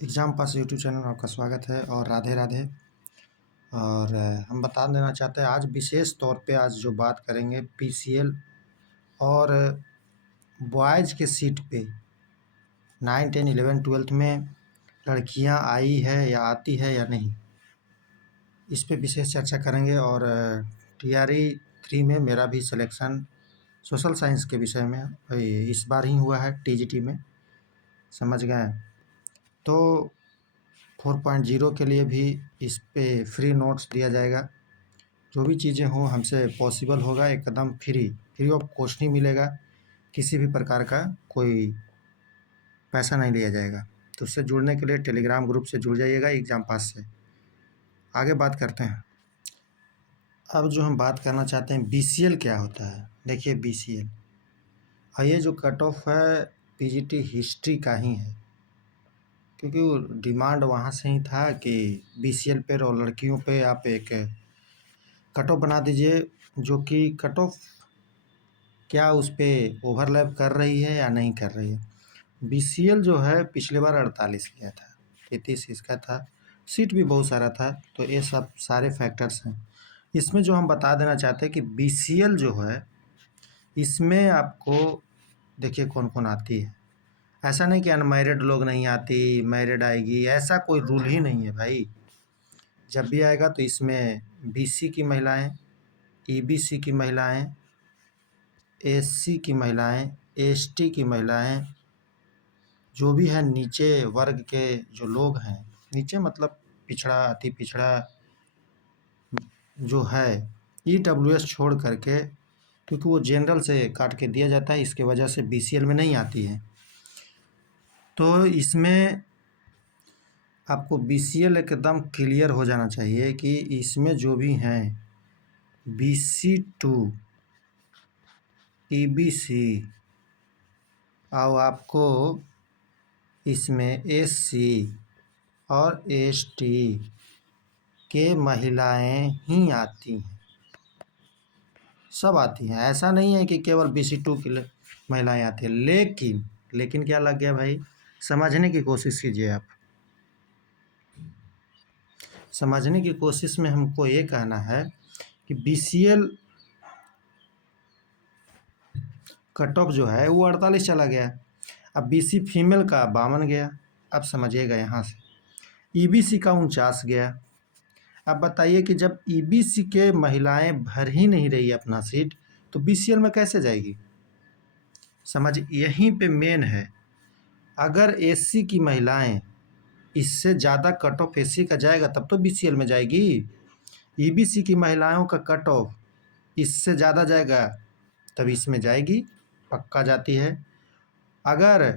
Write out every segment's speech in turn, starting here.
Exam pass YouTube channel में आपका स्वागत है और राधे राधे। और हम बता देना चाहते हैं आज विशेष तौर पे आज जो बात करेंगे पीसीएल और बॉयज़ के सीट पे 9, 10, 11, 12 में लड़कियां आई है या आती है या नहीं, इस पे विशेष चर्चा करेंगे। और टीआरई 3 में मेरा भी सिलेक्शन सोशल साइंस के विषय में इस बार ही हुआ है टीजीटी में, समझ गए। तो 4.0 के लिए भी इस पे फ्री नोट्स दिया जाएगा। जो भी चीज़ें हों हमसे पॉसिबल होगा, एकदम फ्री ऑफ कॉस्ट ही मिलेगा। किसी भी प्रकार का कोई पैसा नहीं लिया जाएगा। तो उससे जुड़ने के लिए टेलीग्राम ग्रुप से जुड़ जाइएगा एग्ज़ाम पास से। आगे बात करते हैं। अब जो हम बात करना चाहते हैं बीसीएल क्या होता है। देखिए बीसीएल और ये जो कट ऑफ है पीजीटी हिस्ट्री का ही है, क्योंकि वो डिमांड वहाँ से ही था कि बीसीएल पे और लड़कियों पे आप एक कट ऑफ बना दीजिए, जो कि कट ऑफ क्या उस पर ओवरलैप कर रही है या नहीं कर रही है। बीसीएल जो है पिछले बार 48 गया था, 33 इसका था, सीट भी बहुत सारा था। तो ये सब सारे फैक्टर्स हैं। इसमें जो हम बता देना चाहते हैं कि बीसीएल जो है इसमें आपको देखिए कौन कौन आती है। ऐसा नहीं कि अनमैरिड लोग नहीं आती, मैरिड आएगी, ऐसा कोई रूल ही नहीं है भाई। जब भी आएगा तो इसमें बीसी की महिलाएं, ईबीसी की महिलाएं, एससी की महिलाएं, एसटी की महिलाएं, जो भी है नीचे वर्ग के जो लोग हैं, नीचे मतलब पिछड़ा अति पिछड़ा जो है, ईडब्ल्यूएस छोड़ करके, क्योंकि वो जनरल से काट के दिया जाता है, इसके वजह से बीसीएल में नहीं आती है। तो इसमें आपको बीसीएल एकदम क्लियर हो जाना चाहिए कि इसमें जो भी हैं BC2, ईबीसी और आपको इसमें एससी और एसटी के महिलाएं ही आती हैं, सब आती हैं। ऐसा नहीं है कि केवल BC2 की महिलाएं आती हैं। लेकिन क्या लग गया भाई, समझने की कोशिश कीजिए आप। समझने की कोशिश में हमको ये कहना है कि बीसीएल कट ऑफ जो है वो 48 चला गया। अब बीसी फीमेल का 52 गया। अब समझिएगा यहाँ से ईबीसी का 49 गया। अब बताइए कि जब ईबीसी के महिलाएं भर ही नहीं रही अपना सीट तो बीसीएल में कैसे जाएगी। समझ यहीं पे मेन है। अगर एससी की महिलाएं, इससे ज़्यादा कट ऑफ एससी का जाएगा तब तो बीसीएल में जाएगी। ईबीसी की महिलाओं का कट ऑफ इससे ज़्यादा जाएगा तब इसमें जाएगी, पक्का जाती है। अगर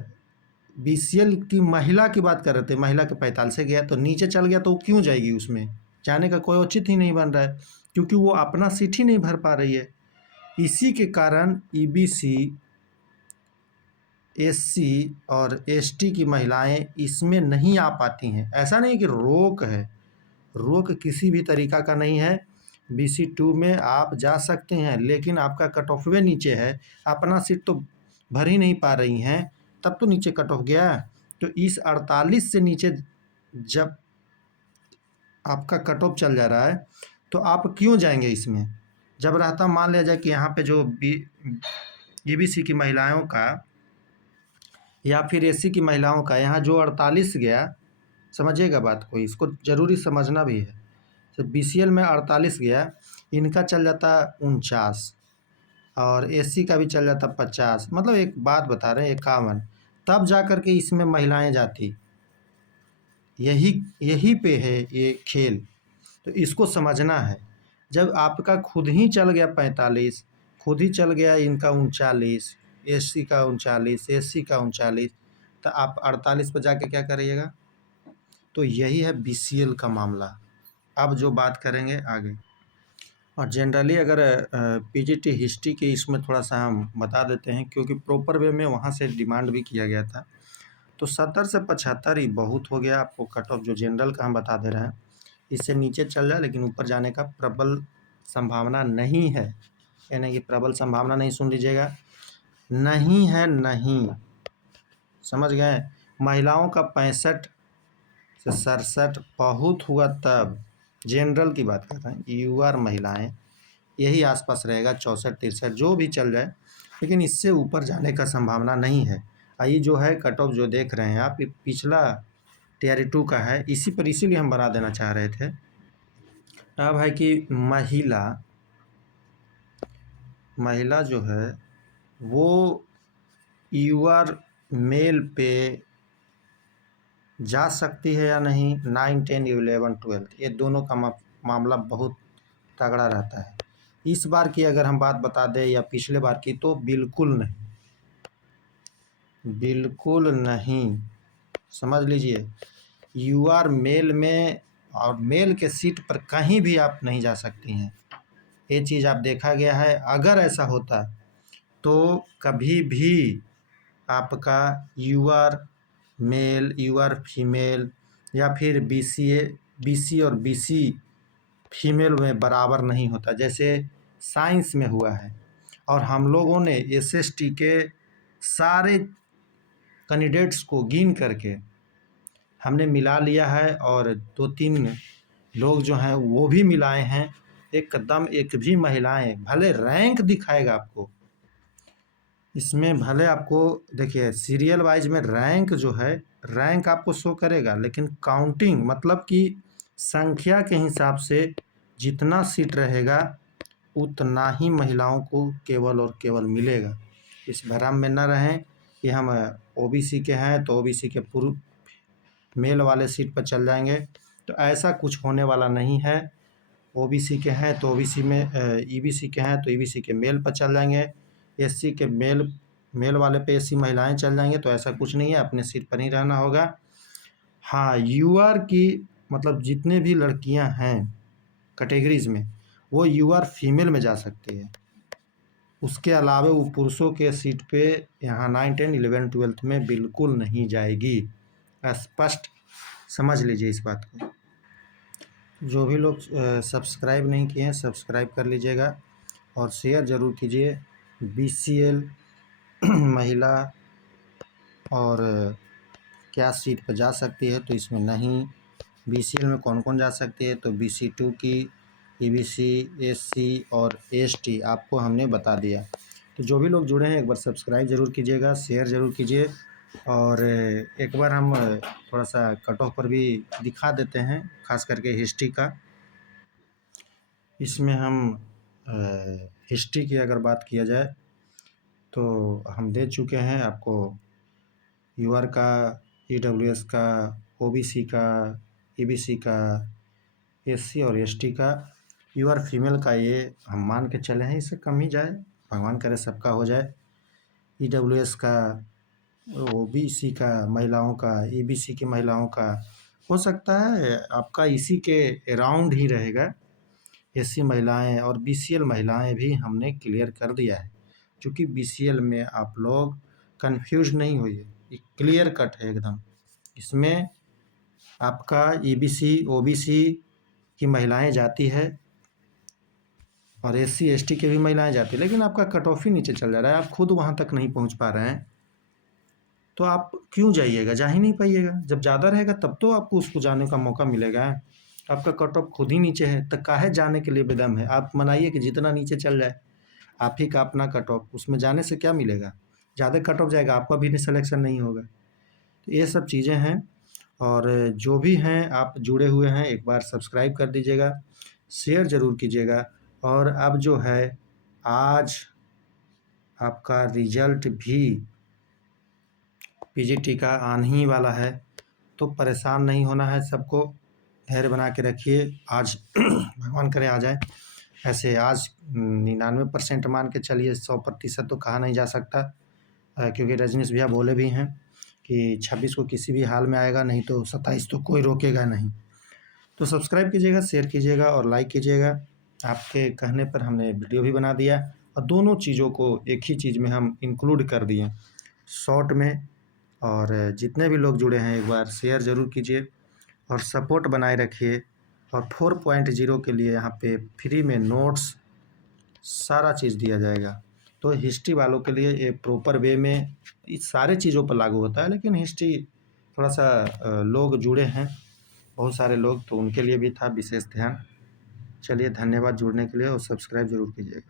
बीसीएल की महिला की बात कर रहे थे, महिला के 45 से गया तो नीचे चल गया तो वो क्यों जाएगी, उसमें जाने का कोई औचित्य ही नहीं बन रहा है, क्योंकि वो अपना सीट ही नहीं भर पा रही है। इसी के कारण ईबीसी, एससी और एसटी की महिलाएं इसमें नहीं आ पाती हैं। ऐसा नहीं कि रोक है, रोक किसी भी तरीका का नहीं है। BC2 में आप जा सकते हैं, लेकिन आपका कट ऑफ वे नीचे है, अपना सीट तो भर ही नहीं पा रही हैं, तब तो नीचे कट ऑफ गया। तो इस 48 से नीचे जब आपका कट ऑफ चल जा रहा है तो आप क्यों जाएंगे इसमें। जब रहता मान लिया जाए कि यहाँ पे जो ईबीसी की महिलाओं का या फिर एससी की महिलाओं का यहाँ जो 48 गया, समझिएगा बात को, इसको ज़रूरी समझना भी है। तो बीसीएल में 48 गया, इनका चल जाता 49 और एससी का भी चल जाता 50, मतलब एक बात बता रहे हैं 51, तब जा कर के इसमें महिलाएं जाती। यही पे है ये खेल। तो इसको समझना है। जब आपका खुद ही चल गया 45, खुद ही चल गया इनका 39, एससी का 39, एससी का 39, तो आप 48 पर जाके क्या करिएगा। तो यही है बीसीएल का मामला। अब जो बात करेंगे आगे, और जनरली अगर पीजीटी हिस्ट्री की इसमें थोड़ा सा हम बता देते हैं, क्योंकि प्रॉपर वे में वहाँ से डिमांड भी किया गया था। तो 70 से 75 ही बहुत हो गया आपको कट ऑफ, जो जनरल का हम बता दे रहे हैं। इससे नीचे चल जाए लेकिन ऊपर जाने का प्रबल संभावना नहीं है। यानी कि प्रबल संभावना नहीं, सुन लीजिएगा, नहीं है, नहीं, समझ गए। महिलाओं का 65 तो 67 बहुत हुआ तब, जनरल की बात कर रहे हैं, यूआर महिलाएं यही आसपास रहेगा, 64-63 जो भी चल जाए, लेकिन इससे ऊपर जाने का संभावना नहीं है। ये जो है कट ऑफ जो देख रहे हैं आप, ये पिछला टीआरई 2 का है, इसी पर इसीलिए हम बना देना चाह रहे थे। अब है कि महिला जो है वो यूआर मेल पे जा सकती है या नहीं, 9, 10, 11, 12 ये दोनों का मामला बहुत तगड़ा रहता है। इस बार की अगर हम बात बता दें या पिछले बार की, तो बिल्कुल नहीं, बिल्कुल नहीं, समझ लीजिए। यूआर मेल में और मेल के सीट पर कहीं भी आप नहीं जा सकती हैं, ये चीज़ आप देखा गया है। अगर ऐसा होता तो कभी भी आपका यूआर मेल, यूआर फीमेल या फिर बीसी और बीसी फीमेल में बराबर नहीं होता, जैसे साइंस में हुआ है। और हम लोगों ने एसएसटी के सारे कैंडिडेट्स को गिन करके हमने मिला लिया है, और 2-3 लोग जो हैं वो भी मिलाए हैं। एकदम एक भी महिलाएं, भले रैंक दिखाएगा आपको इसमें, भले आपको देखिए सीरियल वाइज में रैंक जो है, रैंक आपको शो करेगा, लेकिन काउंटिंग मतलब कि संख्या के हिसाब से जितना सीट रहेगा उतना ही महिलाओं को केवल और केवल मिलेगा। इस भ्रम में न रहें कि हम ओबीसी के हैं तो ओबीसी के पूर्व मेल वाले सीट पर चल जाएंगे, तो ऐसा कुछ होने वाला नहीं है। ओबीसी के हैं तो ओबीसी में, ईबीसी के हैं तो ईबीसी के मेल पर चल जाएंगे, एससी के मेल वाले पे एससी महिलाएं चल जाएंगे, तो ऐसा कुछ नहीं है, अपने सीट पर ही रहना होगा। हाँ, यूआर की मतलब जितने भी लड़कियां हैं कैटेगरीज में, वो यूआर फीमेल में जा सकती है, उसके अलावा वो पुरुषों के सीट पे यहाँ 9, 10, 11, 12 में बिल्कुल नहीं जाएगी। स्पष्ट समझ लीजिए इस बात को। जो भी लोग सब्सक्राइब नहीं किए हैं सब्सक्राइब कर लीजिएगा और शेयर ज़रूर कीजिए। बीसीएल महिला और क्या सीट पर जा सकती है, तो इसमें नहीं। बीसीएल में कौन कौन जा सकती है, तो BC2 की, ईबीसी, एससी और एसटी आपको हमने बता दिया। तो जो भी लोग जुड़े हैं एक बार सब्सक्राइब ज़रूर कीजिएगा, शेयर ज़रूर कीजिए। और एक बार हम थोड़ा सा कट ऑफ पर भी दिखा देते हैं, खास करके हिस्ट्री का। इसमें हम हिस्ट्री की अगर बात किया जाए तो हम दे चुके हैं आपको यूआर का, ईडब्ल्यूएस का, ओबीसी का, ईबीसी का, एससी और एसटी का। यूआर फीमेल का ये हम मान के चले हैं, इससे कम ही जाए, भगवान करे सबका हो जाए। ईडब्ल्यूएस का, ओबीसी का महिलाओं का, ईबीसी की महिलाओं का हो सकता है आपका इसी के अराउंड ही रहेगा। एससी महिलाएं और बीसीएल महिलाएं भी हमने क्लियर कर दिया है, क्योंकि बीसीएल में आप लोग कंफ्यूज नहीं होइए, ये क्लियर कट है एकदम। इसमें आपका ईबीसी ओबीसी की महिलाएं जाती है और एससी एसटी के भी महिलाएं जाती है, लेकिन आपका कट ऑफ ही नीचे चल जा रहा है, आप खुद वहाँ तक नहीं पहुँच पा रहे हैं, तो आप क्यों जाइएगा, जा ही नहीं पाइएगा। जब ज़्यादा रहेगा तब तो आपको उसको जाने का मौका मिलेगा। आपका कट ऑफ खुद ही नीचे है, तो काहे जाने के लिए बेदम है। आप मनाइए कि जितना नीचे चल जाए, आप ही का अपना कट ऑफ, उसमें जाने से क्या मिलेगा, ज़्यादा कट ऑफ जाएगा आपका भी सिलेक्शन नहीं होगा। तो ये सब चीज़ें हैं, और जो भी हैं आप जुड़े हुए हैं एक बार सब्सक्राइब कर दीजिएगा, शेयर ज़रूर कीजिएगा। और अब जो है आज आपका रिजल्ट भी पीजीटी का आने ही वाला है, तो परेशान नहीं होना है सबको, धैर्य बना के रखिए। आज भगवान करे आ जाए। ऐसे आज 99% मान के चलिए, 100% तो कहा नहीं जा सकता, क्योंकि रजनीश भैया बोले भी हैं कि 26 को किसी भी हाल में आएगा, नहीं तो 27 तो कोई रोकेगा नहीं। तो सब्सक्राइब कीजिएगा, शेयर कीजिएगा और लाइक कीजिएगा। आपके कहने पर हमने वीडियो भी बना दिया, और दोनों चीज़ों को एक ही चीज़ में हम इंक्लूड कर दिए शॉर्ट में। और जितने भी लोग जुड़े हैं एक बार शेयर ज़रूर कीजिए और सपोर्ट बनाए रखिए। और 4.0 के लिए यहाँ पे फ्री में नोट्स सारा चीज़ दिया जाएगा। तो हिस्ट्री वालों के लिए ये प्रॉपर वे में इस सारे चीज़ों पर लागू होता है, लेकिन हिस्ट्री थोड़ा सा लोग जुड़े हैं बहुत सारे लोग, तो उनके लिए भी था विशेष ध्यान। चलिए, धन्यवाद जुड़ने के लिए और सब्सक्राइब ज़रूर कीजिएगा।